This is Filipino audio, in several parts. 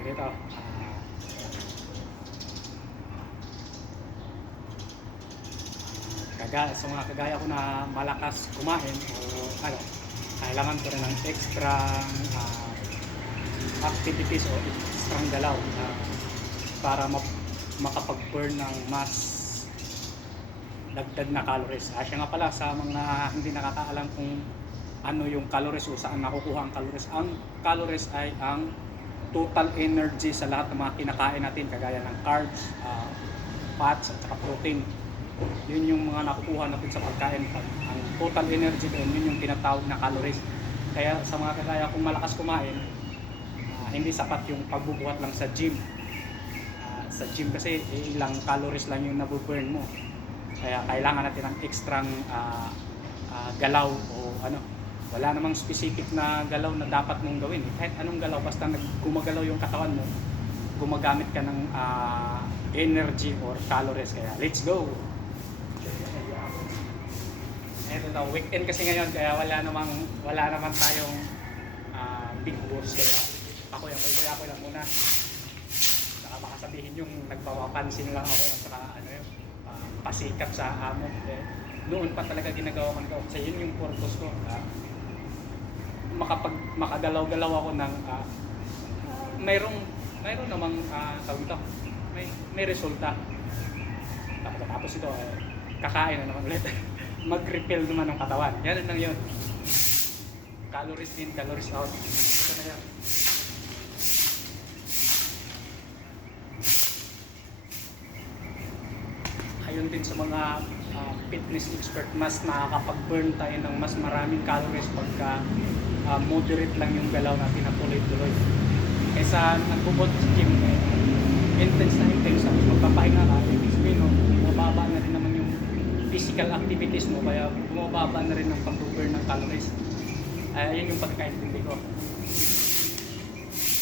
ganito. Sa mga kagaya ko na malakas kumain o ano, kailangan ko rin ng extra activities o extra galaw para makapag-burn ng mas dagdag na calories. Siya nga pala sa mga hindi nakakaalam kung ano yung calories o saan nakukuha ang calories. Ang calories ay ang total energy sa lahat ng mga kinakain natin kagaya ng carbs, fats at saka protein. Yun yung mga nakukuha natin sa pagkain. Ang total energy doon, yun yung tinatawag na calories. Kaya sa mga kagaya kung malakas kumain, hindi sapat yung pagbubuhat lang sa gym. Sa gym kasi ilang calories lang yung nabuburn mo. Kaya kailangan natin ng extra galaw o ano. Wala namang specific na galaw na dapat mong gawin. Kahit anong galaw, basta gumagalaw yung katawan mo, gumagamit ka ng energy or calories. Kaya let's go! Ito na, weekend kasi ngayon, kaya wala naman tayong big boss. Kaya ako lang muna. Saka baka sabihin yung nagpapapansin lang ako at saka ano yun, pasikat sa amo. Noon pa talaga ginagawa ko nito. Kasi yun yung purpose ko. Makagalaw-galaw ako ng mayroon namang tawag ito, may resulta. Tapos ito, kakain na naman ulit. Mag-refill naman ng katawan. Yan lang yun. Calories in, calories out. Ito na yan. Ayun din sa mga fitness expert, mas nakakapag-burn tayo ng mas maraming calories pagka moderate lang yung galaw natin na tuloy-tuloy. Kaysa nagbubot sa gym, intense tapos magpapahinga ka, ibig sabihin, mababa na rin naman yung physical activities mo, kaya bumababa na rin ang pag-burn ng calories. Yun yung pagkaintindi ko.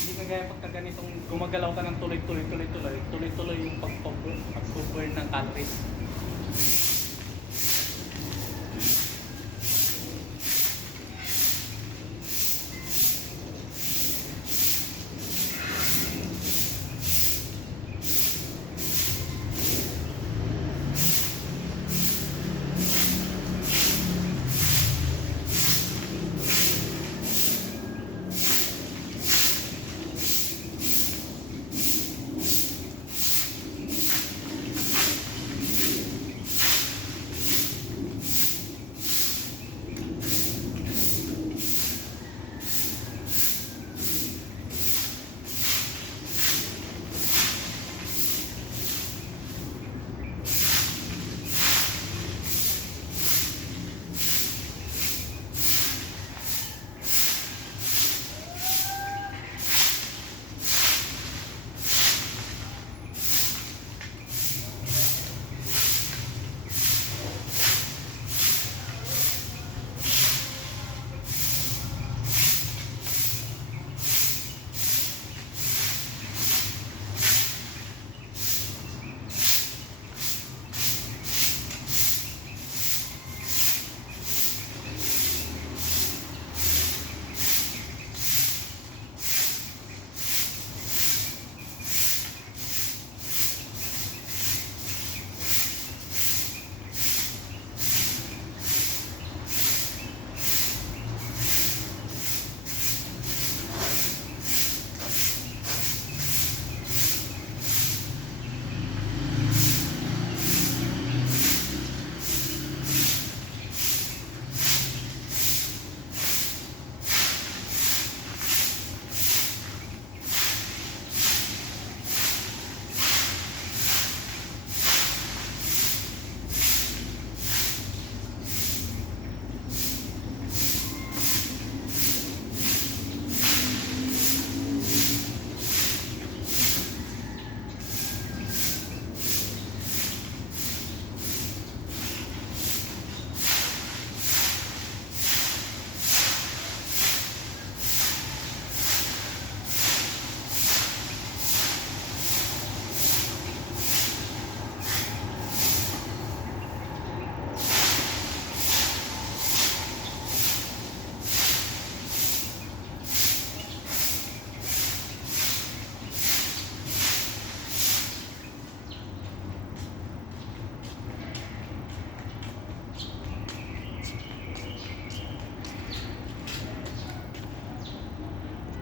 Hindi kagaya pagka ganitong gumagalaw ka ng tuloy-tuloy yung pag-burn ng calories.